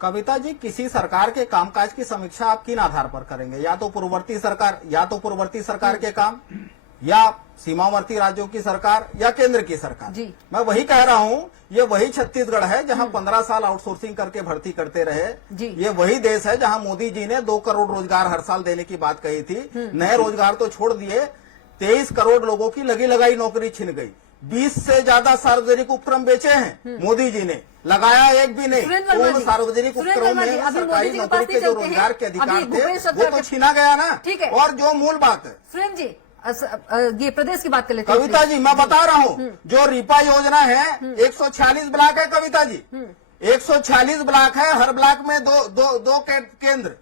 कविता जी, किसी सरकार के कामकाज की समीक्षा आप किन आधार पर करेंगे? या तो पूर्ववर्ती सरकार के काम, या सीमावर्ती राज्यों की सरकार, या केंद्र की सरकार। जी। मैं वही कह रहा हूँ, ये वही छत्तीसगढ़ है जहाँ 15 साल आउटसोर्सिंग करके भर्ती करते रहे। जी। ये वही देश है जहाँ मोदी जी ने 2 करोड़ रोजगार हर साल देने की बात कही थी। नए रोजगार तो छोड़ दिए, 23 करोड़ लोगों की लगी लगाई नौकरी छिन गई। 20 से ज्यादा सार्वजनिक उपक्रम बेचे हैं मोदी जी ने, लगाया एक भी नहीं। उन सार्वजनिक उपक्रम में सरकारी नौकरी के जो रोजगार के अधिकार थे वो तो छीना गया ना। ठीक है। और जो मूल बात है, सुरेंद्र जी, ये प्रदेश की बात कर लेते हैं। कविता जी, मैं बता रहा हूँ, जो रिपा योजना है 146 ब्लॉक है कविता जी, 146 ब्लॉक है। हर ब्लॉक में दो केंद्र,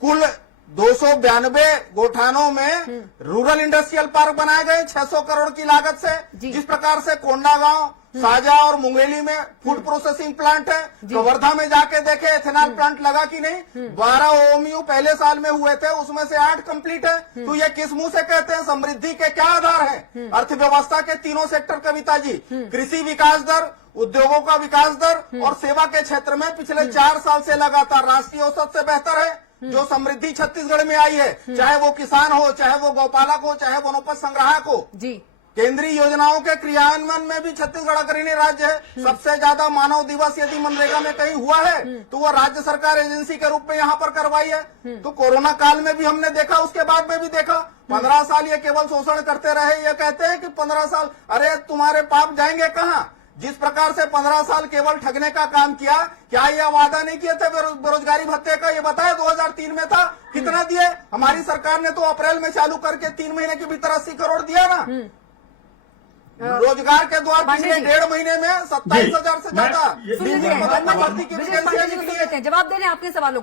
कुल 292 गोठानों में रूरल इंडस्ट्रियल पार्क बनाए गए 600 करोड़ की लागत से। जिस प्रकार से कोंडागांव, साजा और मुंगेली में फूड प्रोसेसिंग प्लांट है, कवर्धा में जाके देखे एथेनॉल प्लांट लगा कि नहीं। 12 ओएमयू पहले साल में हुए थे, उसमें से 8 कंप्लीट है। तो ये किस मुंह से कहते हैं? समृद्धि के क्या आधार है? अर्थव्यवस्था के तीनों सेक्टर कविता जी, कृषि विकास दर, उद्योगों का विकास दर और सेवा के क्षेत्र में पिछले 4 साल से लगातार राष्ट्रीय औसत से बेहतर है। जो समृद्धि छत्तीसगढ़ में आई है, चाहे वो किसान हो, चाहे वो गौपालक हो, चाहे वनोपज संग्राहक हो, जी। केंद्रीय योजनाओं के क्रियान्वयन में भी छत्तीसगढ़ अग्रणी राज्य है। सबसे ज्यादा मानव दिवस यदि मनरेगा में कहीं हुआ है तो वो राज्य सरकार एजेंसी के रूप में यहाँ पर करवाई है। तो कोरोना काल में भी हमने देखा, उसके बाद में भी देखा। 15 साल ये केवल शोषण करते रहे। ये कहते हैं कि 15 साल, अरे तुम्हारे पाप जाएंगे कहाँ? जिस प्रकार से 15 साल केवल ठगने का काम किया, क्या यह वादा नहीं किए थे बेरोजगारी भत्ते का? ये बताया 2003 में था, कितना दिए? हमारी सरकार ने तो अप्रैल में चालू करके 3 महीने के भीतर 80 करोड़ दिया ना। रोजगार के द्वार पिछले 1.5 महीने में 27,000 से ज्यादा भर्ती की वैकेंसियां निकली है। जवाब दे रहे हैं आपके सवालों